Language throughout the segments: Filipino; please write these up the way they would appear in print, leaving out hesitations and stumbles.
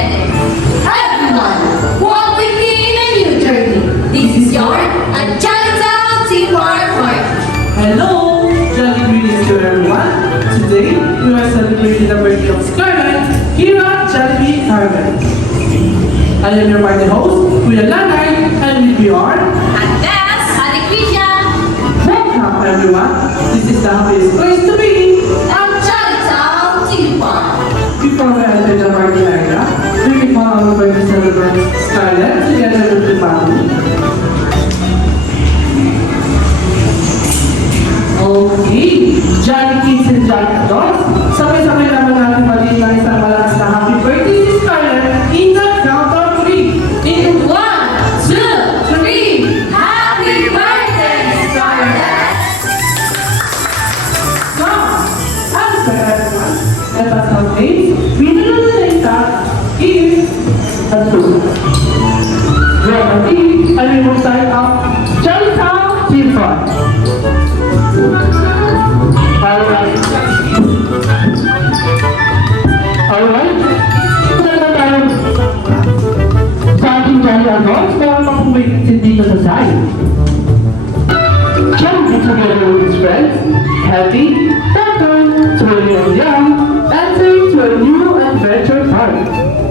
together. Hi everyone, walk with me in a new journey. This is your Chinatown Teamwork Party. Hello! Jolly greetings to everyone. Today, we are celebrating the birthday of Scarlett here at Jollibee Caravan. I am your party host, Kuya Lanay, and with you are... And that's Ate Krisha. Welcome everyone! This is the happiest place to be! At Chinatown Teamwork. Before we enter the party area, we will follow by to celebrate Scarlett together with the family. Okay, Jolly Kids and Jolly Adults, sabay-sabay naman natin maliit ng isang malakas na happy birthday si Scarlett in the count of 3. In 1, 2, 3. Happy birthday, Scarlett. now, after everyone, let us have names. We will relate that is a 2. Ready? I will move side up. Jolly Town, Team 1. Alright. Alright. Ito na tayo sa ating Jolly Adults para mapumitin dito sa side. Jolly together with his friends, happy, fun, swirling young, entering to a new adventure park.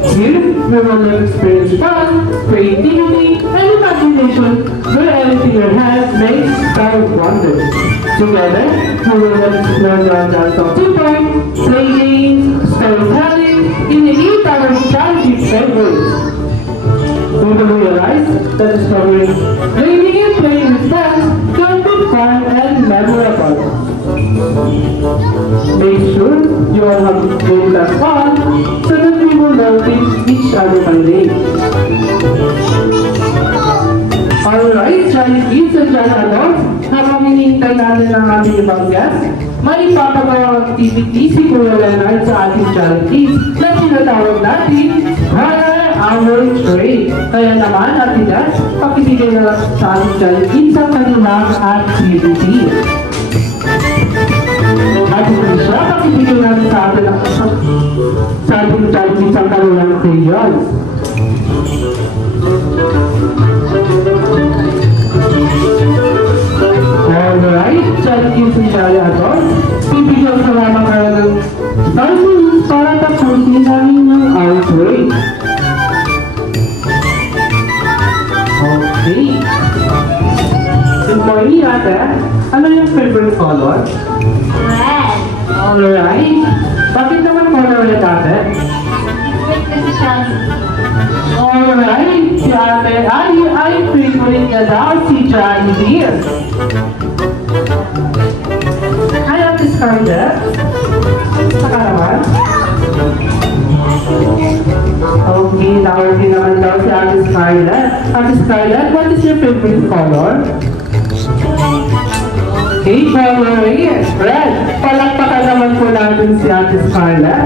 Here, we will learn experience fun, creativity, and imagination where everything your hands makes style wonders. Together, we will explore the dance of people, play games, storytelling, in the 8-hour challenging framework. We will realize that discovering, learning and playing with friends can be fun and memorable. Make sure you all have games and fun so that we will notice each other by name. Alright, Jolly Kids and Jolly Adults, habang hinihintay natin ang aming ibang guest, may ipapagawang activity si Kuya Leonard sa ating Jolly Kids na sinatawag natin Color Our Trade. Kaya naman, Ate Dad, pakibigay na lang sa ating Jolly Kids ang kanilang activity. Ate Krisha, pakibigay natin sa ating Jolly Kids ang kanilang crayons. Alright, Jolly Kids and Jolly Adults, bibigyan ko lamang kayo ng starting para tapusin namin ng artwork. Okay. Employee ate, ano yung favorite color? Red. Alright. Bakit naman color red ate? Wait kasi siya. Alright, si ate ay favorite niya daw si Johnny Deere. Hi, Ate Scarlett. Saka naman. Okay, nakaredy naman daw si Ate Scarlett. Ate Scarlett, what is your favorite color? Okay, color is red. Palakpakan naman po natin si Ate Scarlett.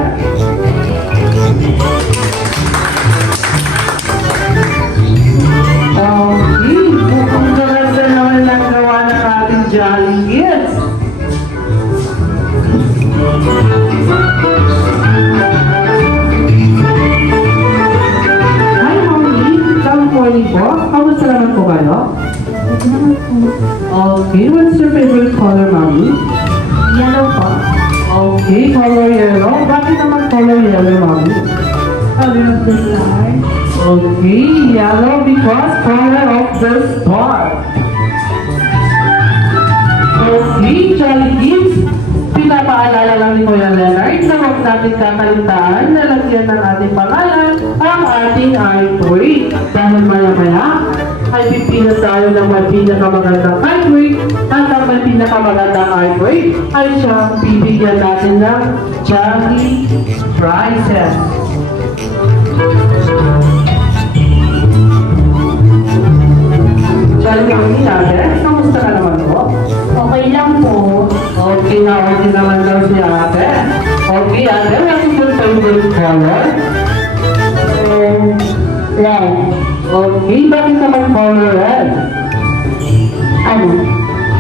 Okay, mukhang gaganda naman lang gawa ng ating Jolly Kids. Hi, Mommy. Good morning po. Kamusta naman po kayo? Okay, what's your favorite color, Mommy? Yellow po. Okay, color yellow. Bakit naman color yellow, Mommy? Color of the star. Okay, yellow because color of the star. Okay, Jolly Kids, pinapaalala lang ni Kuya Leonard na huwag natin kakalintaan na lagyan ng ating pangalan ang ating artwork. Dahil maya-maya ay pipila tayo ng may pinakamagandang artwork at ang may pinakamagandang artwork ay siyang bibigyan natin ng Jolly Prizes. Jolly Mami natin, kamusta ka naman po? Okay lang po. Okay naman daw si ate. Okay ate, what is your favorite color? Red. Okay, bakit naman color red? Ano?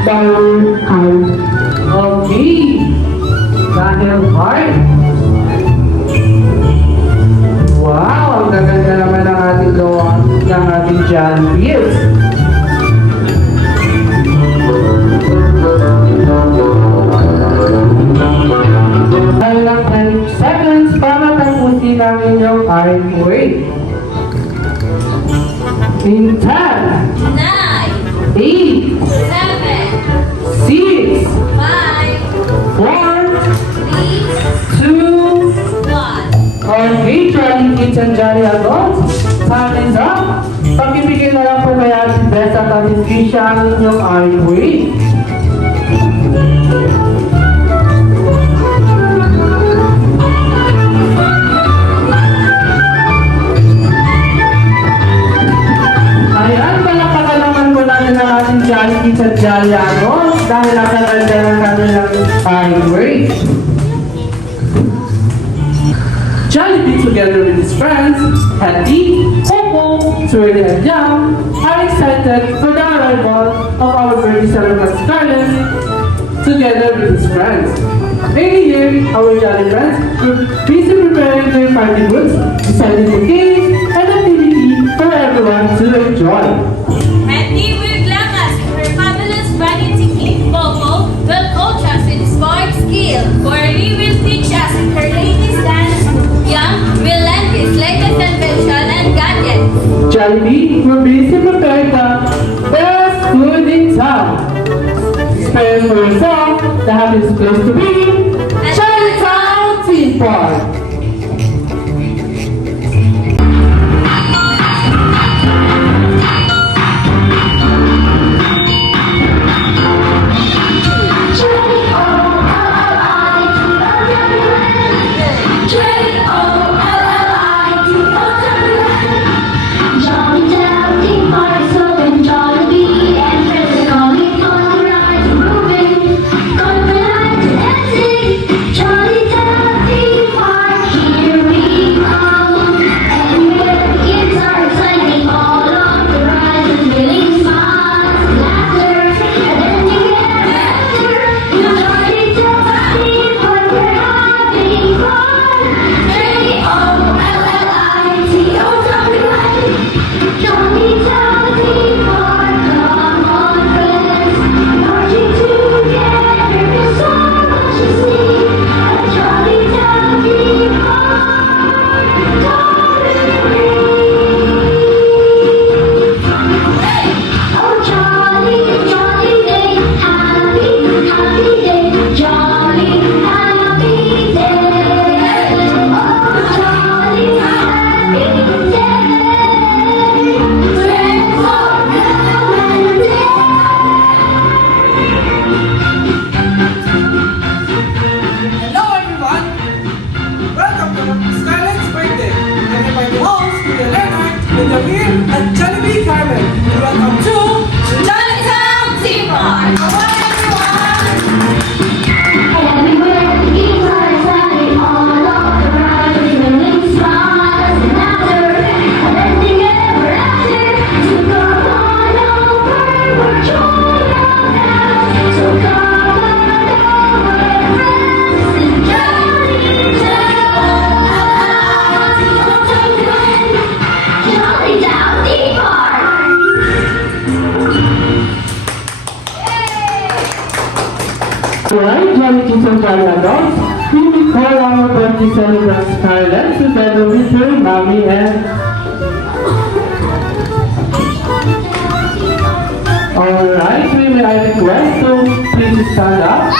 Dahil heart. Okay, dahil heart. Wow, Jollibee. Tayo lang 10 seconds para tapusin namin yung aring word. In 10, 9, 8, 7, 6, 5, 4, 3, 2, 1. okay, Jolly Kids and Jolly Adults, time is up. Pakibigay na lang po kaya si Beth at Ate Trisha ang inyong aring word. Ayan, palakpakan naman po natin ang ating Jolly Kids at Jolly Adults dahil nakaganda ng kanilang aring word. Jollibee together with his friends, Hattie, Popo, Swirly and Young are excited for the arrival of our birthday celebrant Scarlett together with his friends. Every year, our Jolly friends will busy preparing their party goods, deciding the games and activity for everyone to enjoy. Mandy will glam us with her fabulous vanity cake. Popo will coach us with smart skill. Corey will teach us in her latest dance. Young will lend his latest invention and gadget. Jollibee will busy preparing the best food in town. Spend for yourself the happiest place to be, Chinatown Theme Park. Hello everyone! Welcome to Scarlett's birthday. And by the host, Kuya Leonard, Kuya Mir, and Jollibee Carmen. Welcome to Chinatown Theme Park! Happy birthday, Sunny, all of the riders, feeling smiles and laughter, and ending ever after. So come on over, we're joining now. So come on over, friends, and Jolly Town Theme Park. Alright, Jolly Kids and Jolly Adults, we will call our birthday celebrant Scarlett together with her mommy and... Alright, we will I request to please stand up.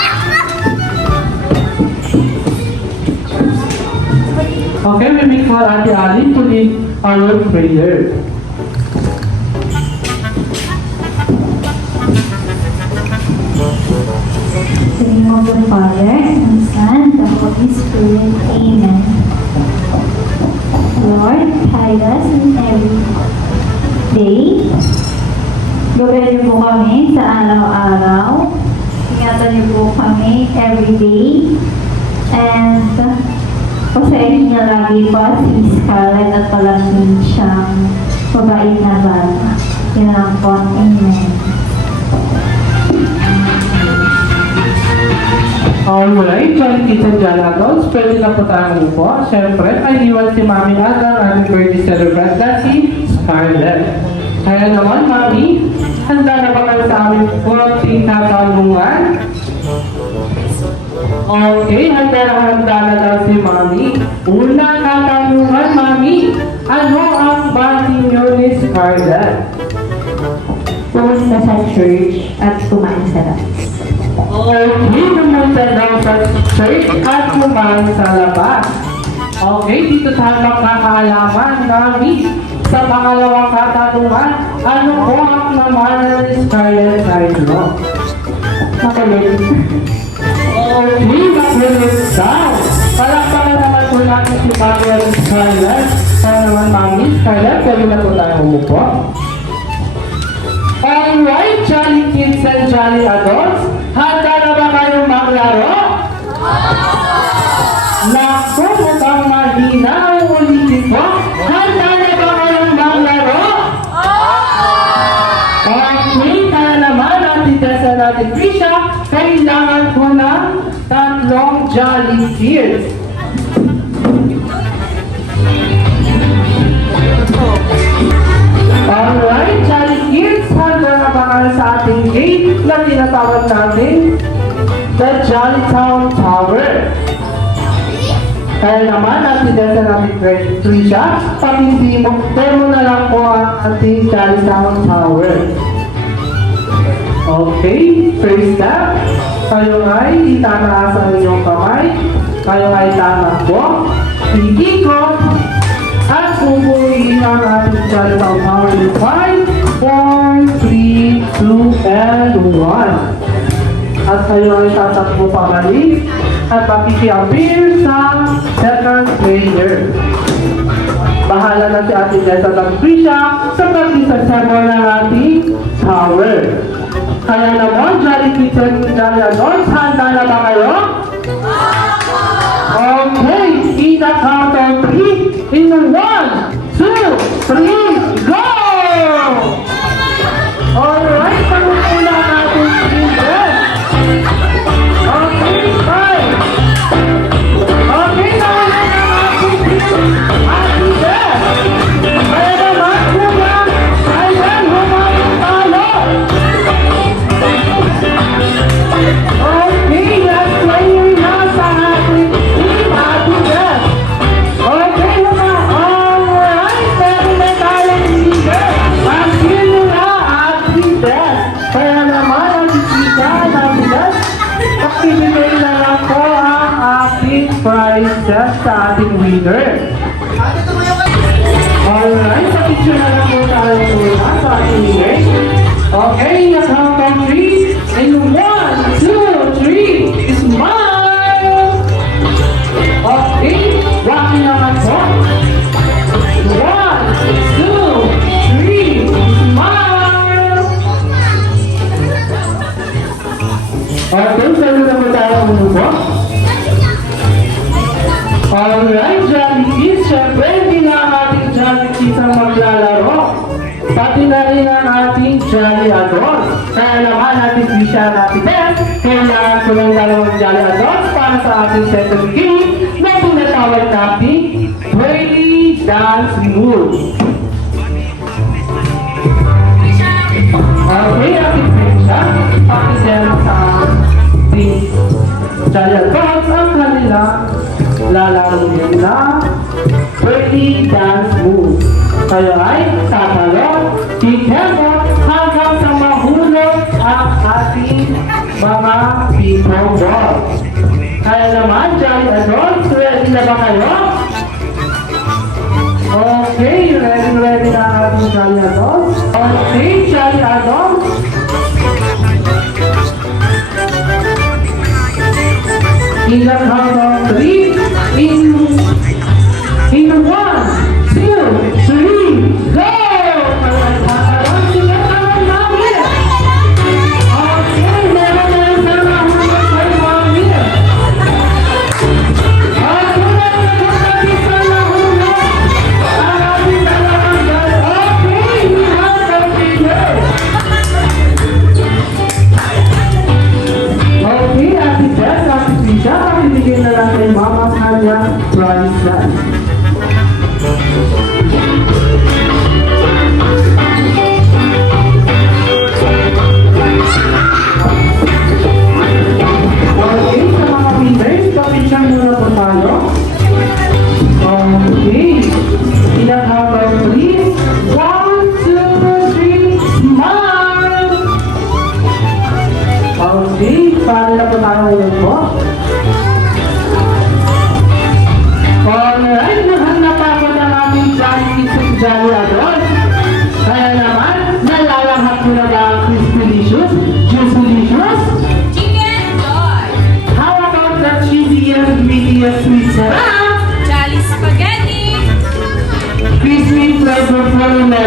Okay, we will call Auntie Ali to lead our prayer. In the name of the Father, and Son, and the Holy Spirit. Amen. Lord, guide us in every day. Gawin niyo po kami sa araw-araw. Ingatan niyo po kami every day. And pasahin niya lagi po si Scarlett at palangin siyang mabait na bata. Yan lang po. Amen. Alright, Jolly Kids and Jolly Adults, pwede na po tayong upo. Siyempre, ay iwan si Mami at ang ating birthday celebrant na si Scarlett. Kaya naman, Mami, handa na ba kayo sa aming konting katanungan? Okay, handa na daw si Mami. Unang katanungan, Mami. Ano ang bati niyo ni Scarlett? Pumunta sa church at kumain sa labas. Okay, pumunta daw sa church at kumain sa labas. Okay, dito tayo magkakaalaman, Mami. Sa pangalawang katanungan, ano po ang naman ni Scarlett sa inyo? Makulit. Okay, makulit daw. Palakpakan naman po natin si Mami at Scarlett. Kaya naman, Mami, Scarlett, pwede na po tayo umupo. Alright, Jolly Kids and Jolly Adults, handa na ba kayong maglaro? Naku, mukhang mahina ang ulitin ko. Handa na ba kayong maglaro? Okay, kaya naman, natin Tessa natin Krisha, kailangan ko ng tatlong Jolly Kids. Alright, Jolly Kids, handa na ba kayo sa ating game na tinatawag natin the Jolly Town Tower? Kaya naman, natin dyan sa natin Trisha, pag hindi mo, demo na lang po ang ating Jolly Town Tower. Okay, first step, kayo ay itataas ang inyong kamay, kayo ay tatakbo, ikikot, at pupuin ang ating Jolly Town Tower in 5, 4, 3, 2, and 1. At kayo ay tatakbo pabalik at pakikiapir sa second player. Bahala na si Ate Jessa Tagprisha sa pag-isasama ng ating tower. Kaya naman, Jolly Kids and Jolly Adults, handa na ba kayo? Okay, in the count of 3, in 1, 2, 3, go! Alright, pag-una natin si Jess. Okay, 5. Okay, nawala na natin si Ate Jess. Kaya naman, kuya, ayan, humayang talo. Okay, last player na sa ating team, Ate Jess. Okay, alright, meron na tayong leader. Ang sino na, Ate Jess. Kaya naman, Ate Jess, pakibigay na lang po ang ating prizes sa ating winner. Alright, sa picture na lang po tayo muna sa ating winner. Okay, na count of 3. And 1, 2, 3, smile! Okay, walking naman po. 1, 2, 3, smile! Okay, saludan mo tayo muna po. Alright, Jolly Kids, syempre hindi na ang ating Jolly Kids ang maglalaro. Pati na rin ang ating Jolly Adults. Kaya naman natin Trisha at Ate Beth, kailangan ko ng dalawang Jolly Adults para sa ating second game na tinatawag natin Twirly Dance Move. Okay, Ate Trisha, pakisema sa ating Jolly Adults ang kanilang lalaroin na Twirly Dance Move. Kayo ay tatalon, kikemot, hanggang sa mahulog ang ating mga people ball. Kaya naman, Jolly Adults, ready na ba kayo? Okay, ready na ang ating Jolly Adults. Okay, Jolly Adults. In the count of 3, in 1, 2, 3, go! Okay, meron na yung sana hulog kay Mami. Okay, meron na sana hulog ang ating dalawang Jolly. Okay, we have the winner. Okay, Ate Jess, Ate Trisha, pakibigyan na lang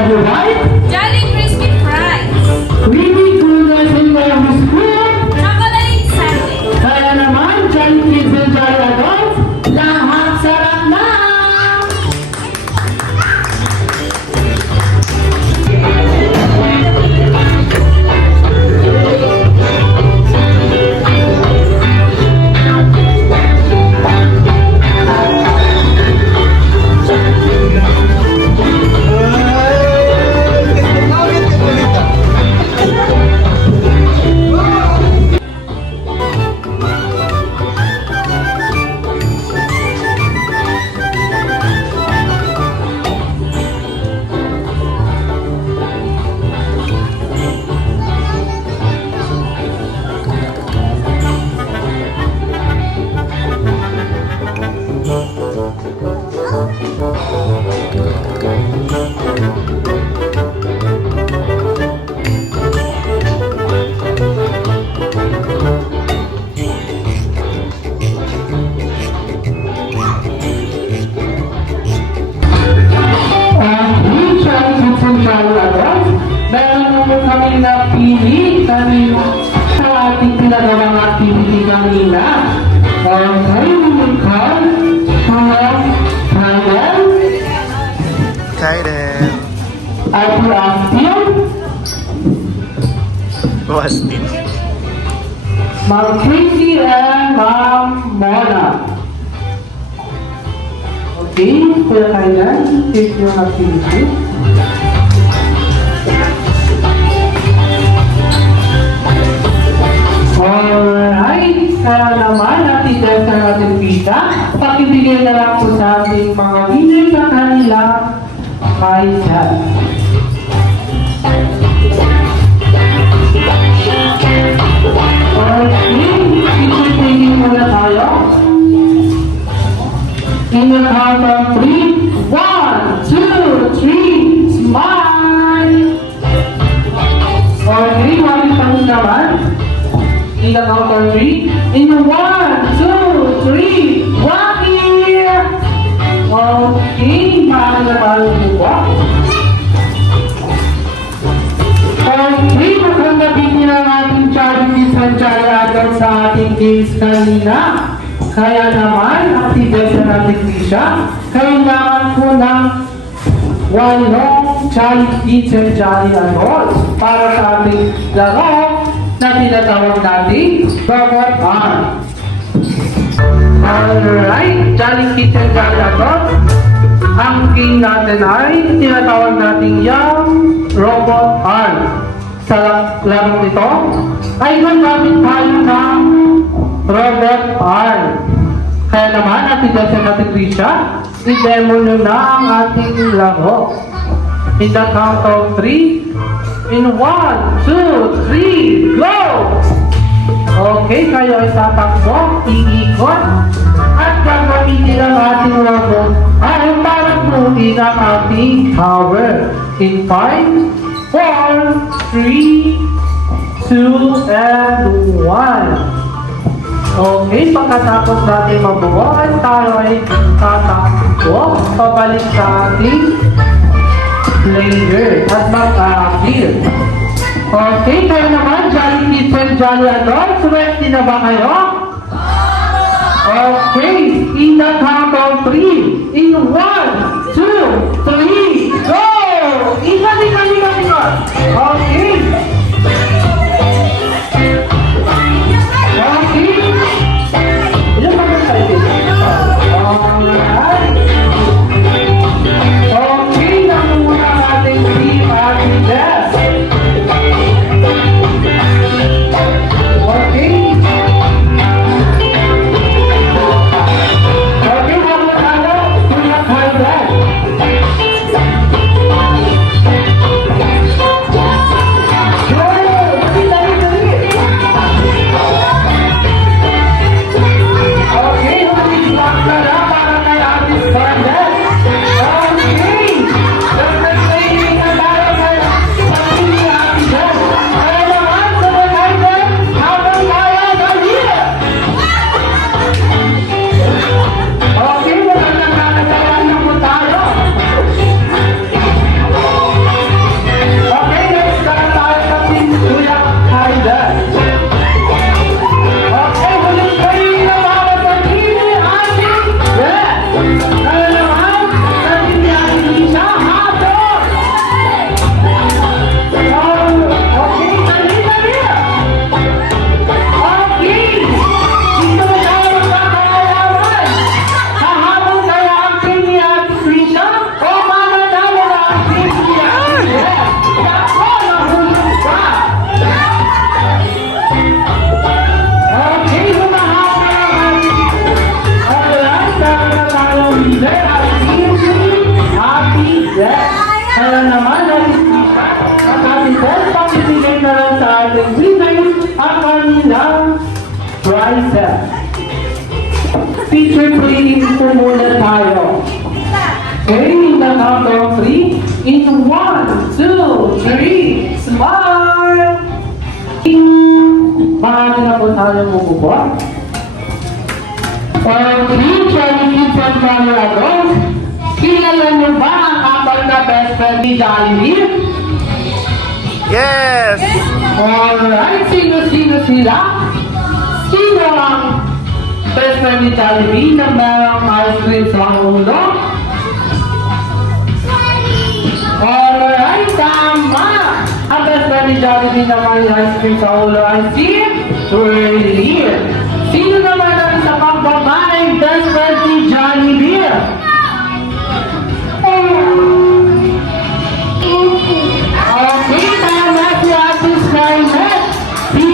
Are you right? Jolly Crispy Fries. Creamy goodness in every spoon. Chocolate Sandwich. Kaya naman, Jolly Kids and Jolly Adults, lahat sarap na! Meron po kami napili sa ating pinagawang activity kanina. Okay, we will call Kyle, Kaiden. Ate Astin, Wastin. Ma'am Tracy, and Ma'am Mona. Okay, Kuya Kyle, take your activity. Alright, kaya naman natin dahil sa ating pizza, pakibigay na lang po sa ating mga winner sa kanilang pizza. Okay, ito muna tayo. In the count of 3, 1, 2, 3, smile! Okay, wali pa rin naman. In the count of 3, in 1, 2, 3, walk here! Okay, maaari na tayo buwa. Okay, maganda bitin ang ating charities and charities sa ating games kanina. Kaya naman, activate na natin siya. Kailangan po ng walong charities and charities para sa ating laro na tinatawag natin robot arm. Alright, Jolly Kids and Jolly Adults, ang game natin ay tinatawag natin yung robot arm. Sa larong ito ay gagamit tayo ng robot arm. Kaya naman, natin natin siya, i-demo nyo na ang ating laro. In the count of 3, in 1, 2, 3, go! Okay, kayo ay tatakbo, iikot, at gagamitin ang ating robot ay para punin ang ating tower. In 5, 4, 3, 2, and 1. Okay, pagkatapos natin mabuo, ay tayo ay tatakbo, pabalik sa ating player at mag-a-appear. Okay, kayo naman, Jolly Kids and Jolly Adults, ready na ba kayo? Okay, in the count of 3, in 1, 2, 3, go! Ikot! Okay. Okay. Ilan ba na tayo? Alright. Okay, namuna natin si Ate Jess. Okay. Okay, naman tayo. Kuya Kyle. naman ang istisya at ating best pamibigay na lang sa ating winners ang kanilang prizes. Teacher, please, po muna tayo. Okay, in the count of 3, in 1, 2, 3, smile! Marami na po tayo bububot. Okay, Charlie Kids and Family Adults, kilala niyo ba ang apat na best friend ni Jollibee? Yes! Alright, sino sila? Sino ang best friend ni Jollibee na merong ice cream sa ulo? Alright, tama! Ang best friend ni Jollibee na may ice cream sa ulo ay si Twirly. Sino naman ang isa pang babaeng best friend ni Jollibee? Okay, tama si Ate Skynet. Si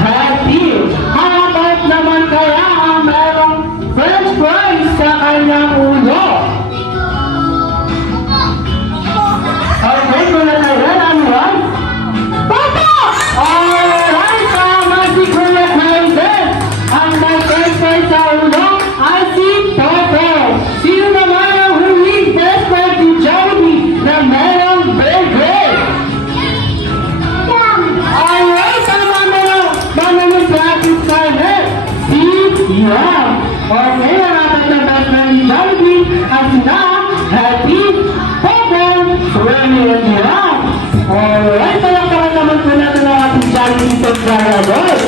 Hattie. Habat naman kaya ang merong french fries sa kanyang ulo? Okay, kung natayran, ano yan? Papa! Alright, tama si Kuya Clayton. Ang may french fries sa ulo ay si Toto. Sino naman ang huling best friend ni Jollibee na merong burger? Alright, tama na lang. Mama mo sa ating Scarlett. Si Yam. Okay, ang apat na best friend ni Jollibee ay sina Hattie, Toto, Remy, and Yam. Alright, palakpakan naman po natin ang ating Jollibee Kids and Jolly Adults.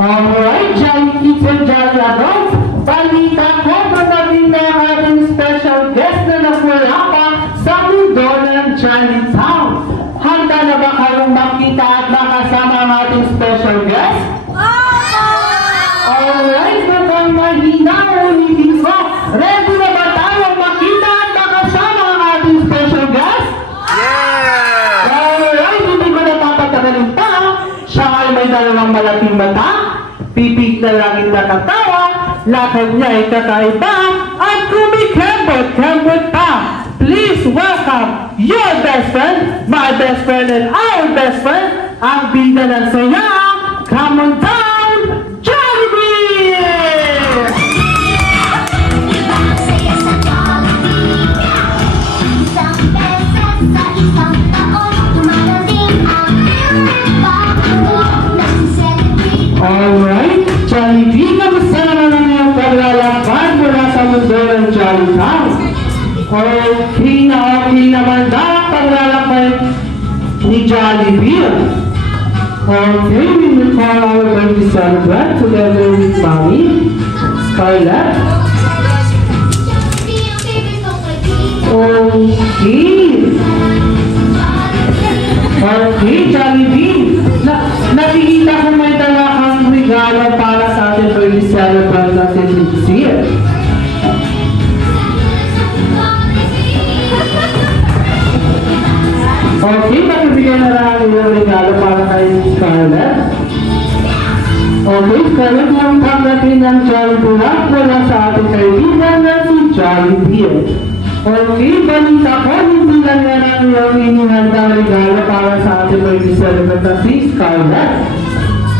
Alright, Jolly Kids and Jolly Adults, balita ko pagdating na ang ating special guest na nagmula pa sa mundo ng Jolly Town. Handa na ba kayong makita at makasama ang ating special guest? Alright, mukhang mahina o hindi ko. Ready na ba tayo makita at makasama ang ating special guest? Yeah! Alright, hindi ko napapatagalin pa. Siya ay may dalawang malaking mata, pipig na laging nakatawa, lakad niya ay kakaiba, at kumikembot-kembot pa. Please welcome your best friend, my best friend, and our best friend, ang bida ng saya. Come on down, Jollibee! Ibang saya sa Jollibee. Isang beses sa isang taon, tumatalim ang pagkakulong nag-celebrate. Alright, Jollibee, kamusta naman ang iyong paglalakad mula sa mundo ng Jolly Town? Okay naman daw ang paglalakad ni Jollibee. Okay, we will call our baby celebrant together with Mommy, Scarlett. Jollibee ang favorite kong kaibigan. Okay. Okay, Jollibee. Nakikita ko may dala kang regalo para sa ating baby celebrant na si Sincere. Okay, nakibigyan na lang yung regalo para kay Scarlett. Okay, Scarlett, yung tanggapin ng Jollibee Rock mula sa ating kaibigan na si Jollibee. Okay, balita ko, hindi lang yan ang iyong inihandang regalo para sa ating baby celebrant na si Scarlett.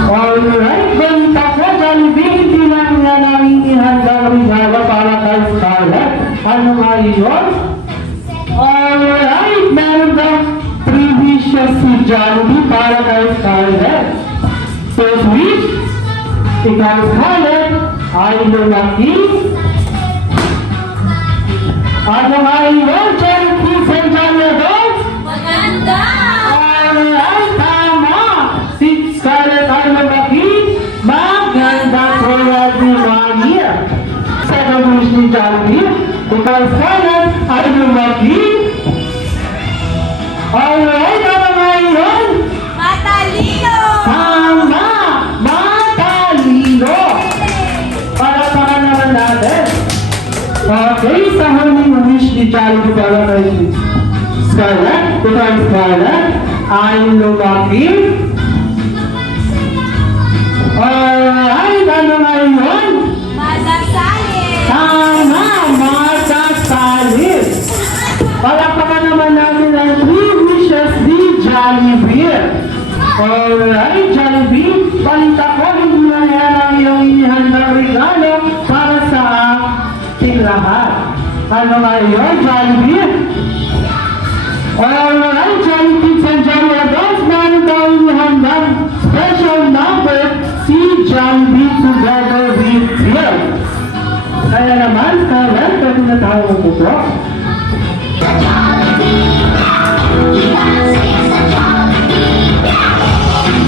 Alright, balita ko, Jollibee, hindi lang yan ang inihandang regalo para kay Scarlett. Ano nga yun? Alright, meron daw 3 wishes si Jollibee para kay Scarlett. First wish, ikaw Scarlett ay lumaki. Ano nga yun, Jolly Kids and Jolly Adults? Maganda! Alright, tama! Si Scarlett ay lumaki, maganda tulad ni Mommy. Second wish ni Jollibee, ikaw Scarlett ay lumaki. Alright, ano nga yun? Matalino! Tama! Matalino! Para sa naman natin. Okay, sa huling wish ni Jollibee para kay Scarlett, ikaw Scarlett, ay lumaki. Alright, ano nga yun? Masasalin! Tama! Masasalin! Palakpakan naman natin ang 3 wishes ni Jollibee. Alright, Jollibee, balita ko hindi na yan ang iyong inihandang regalo para sa ating lahat. Ano nga yun, Jollibee? Alright, Jollibee and Jolly Adults, meron tayong inihandang special number si Jollibee together with you. Kaya naman, Scarlett, pwede na tayo magpupo.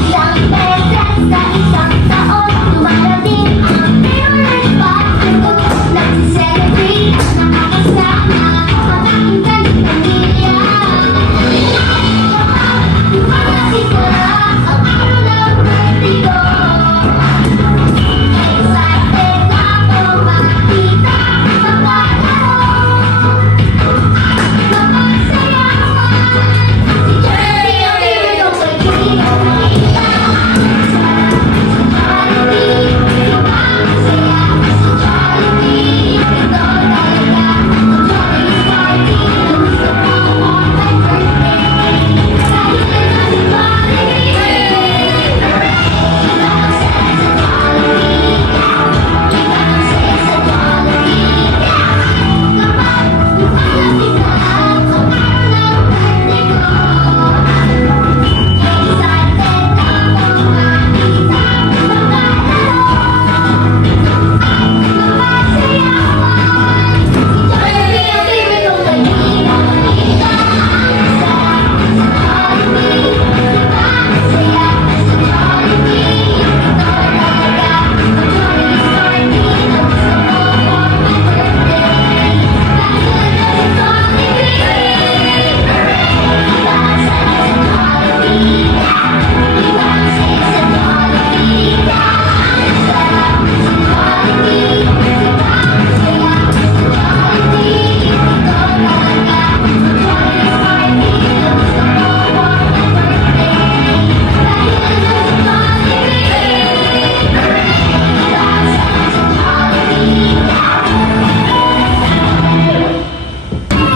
Isang beses sa isang taon, dumarating ang favorite pagkain. Nagsi-celebrate ang nakakasama, ang aking kanya-pamilya. Masika ang araw ng birthday ko. Excited ako makita ang paglalaro.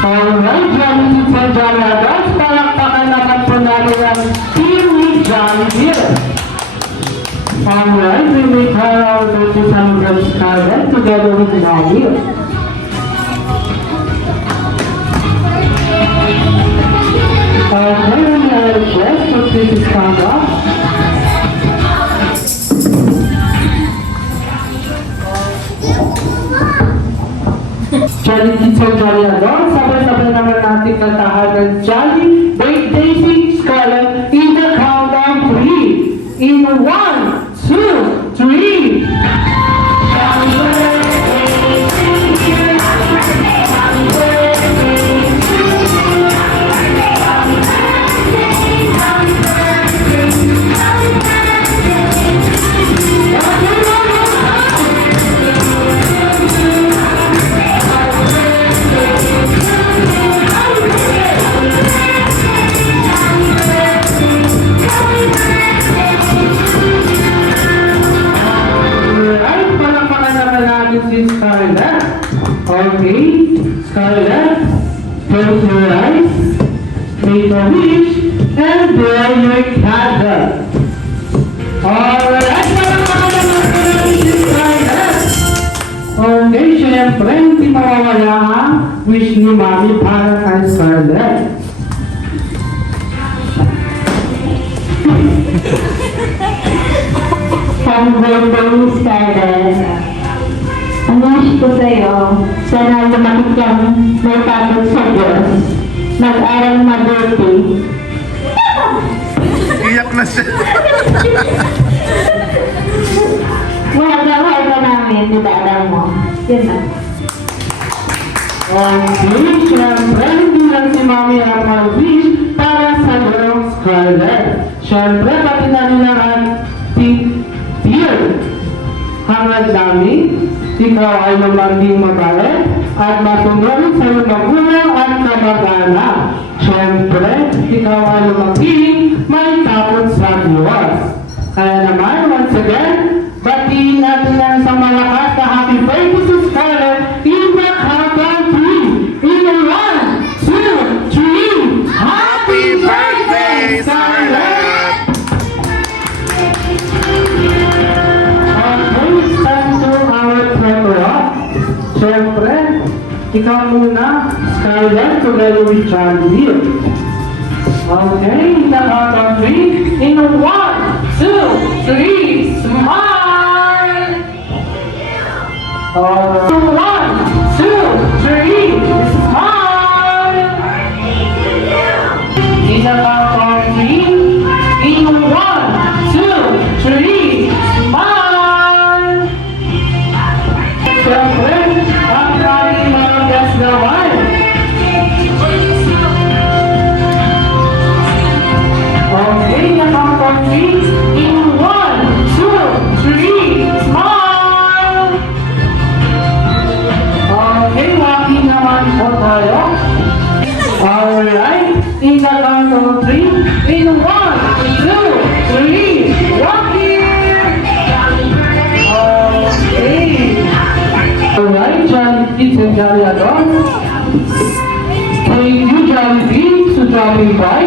Alright, Jollibee and Jolly Adults, palakpakan naman po natin ang team ni Jollibee. Alright, we make her our birthday celebration Scarlett together with Jollibee. Okay, we are request for this to stand up. Jolly Kids and Jolly Adults, sabay-sabay naman natin kantahan ng Jolly Birthday Sing Scarlett in the countdown 3. In 1, 2, 3. Happy birthday to you. Happy birthday to you. Happy birthday, happy birthday, happy Alright, palakpakan naman natin si Scarlett. Okay, Scarlett, close your eyes, make a wish, and blow your candle. Alright, palakpakan naman natin si Scarlett. Okay, syempre, hindi mawawala ang wish ni Mami para kay Scarlett. Happy birthday, Scarlett. Ang wish ko sa'yo, sana lumaki kang may takot sa Diyos. Mag-aral mabuti. Iyak na siya. Mahal ka namin, di ba alam mo? Yun na. Okay, syempre, hindi lang si Mami ang mag-wish para sa iyo, Scarlett. Syempre, pati na rin ang Dear, hangad namin, ikaw ay maging magalit at masunod sa iyong magulang at kamag-anak. Syempre, ikaw ay maging may takot sa Diyos. Kaya naman, once again, batiin natin ng isang malakas na happy birthday to Scarlett in the countdown 3. In 1, 2, 3. together with Jollibee. Okay, in the count of 3, in 1, 2, 3, smile! 1, 2, 3, smile! In the count of 3, in 1, 2, 3, smile! Siyempre, ang daming mga guests naman. Okay, the count of 3, in 1, 2, 3, smile! Okay, walking naman po tayo. Alright, in the count of 3, in 1, 2, 3, walking! Okay. Alright, Jollibee and Jolly Adults. Thank you, Jollibee, to dropping by.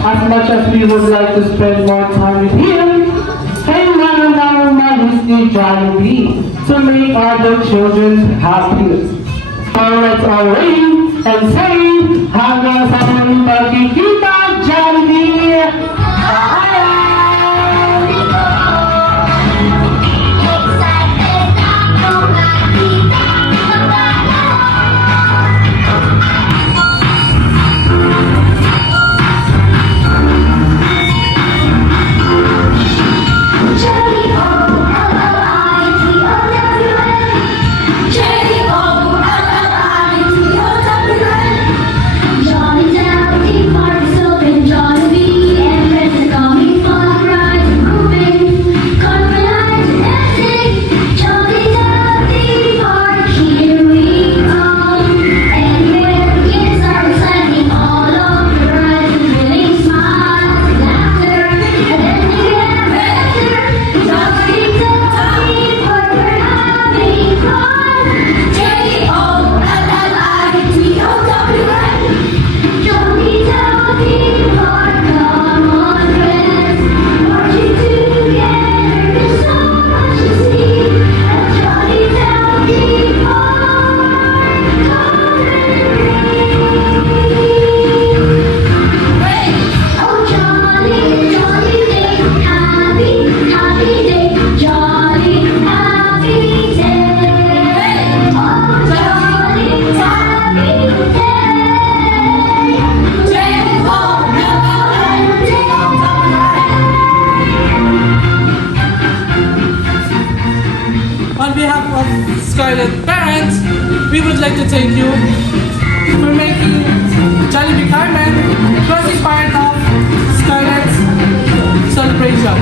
As much as we would like to spend more time with him, kailangan namin malis ni Jollibee to make other children happy. So let's all ring and say, hanggang sa muling pagkikita, Jollibee! Paalam! Excited ako makita magdala. Jollibee, Jollibee, Jolly Town, Theme Park is open. Jollibee and friends are coming. Fun rides and moving, colorful lights and dancing. Jolly Town, Theme Park, here we come. Anywhere the kids are exciting, all of the rides and feeling smiles and laughter, and then they get better. Jolly Town, Theme Park, we're having fun. Jollibee, Jolly Town Theme Park, come on friends, marching together, there's so much to see. At Jolly Town Theme Park, come and oh jolly, jolly day, happy, happy day, jolly, happy day. Oh jolly, happy day. On behalf of Scarlet parents, we would like to thank you for making Jollibee Carmen a closing part of Scarlet's celebration.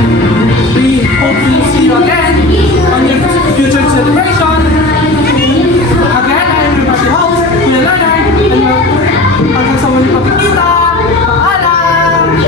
We hope to see you again on your future celebration. Again, I am your party host, Kuya Leonard, and hanggang sa muling pagkikita, paalam!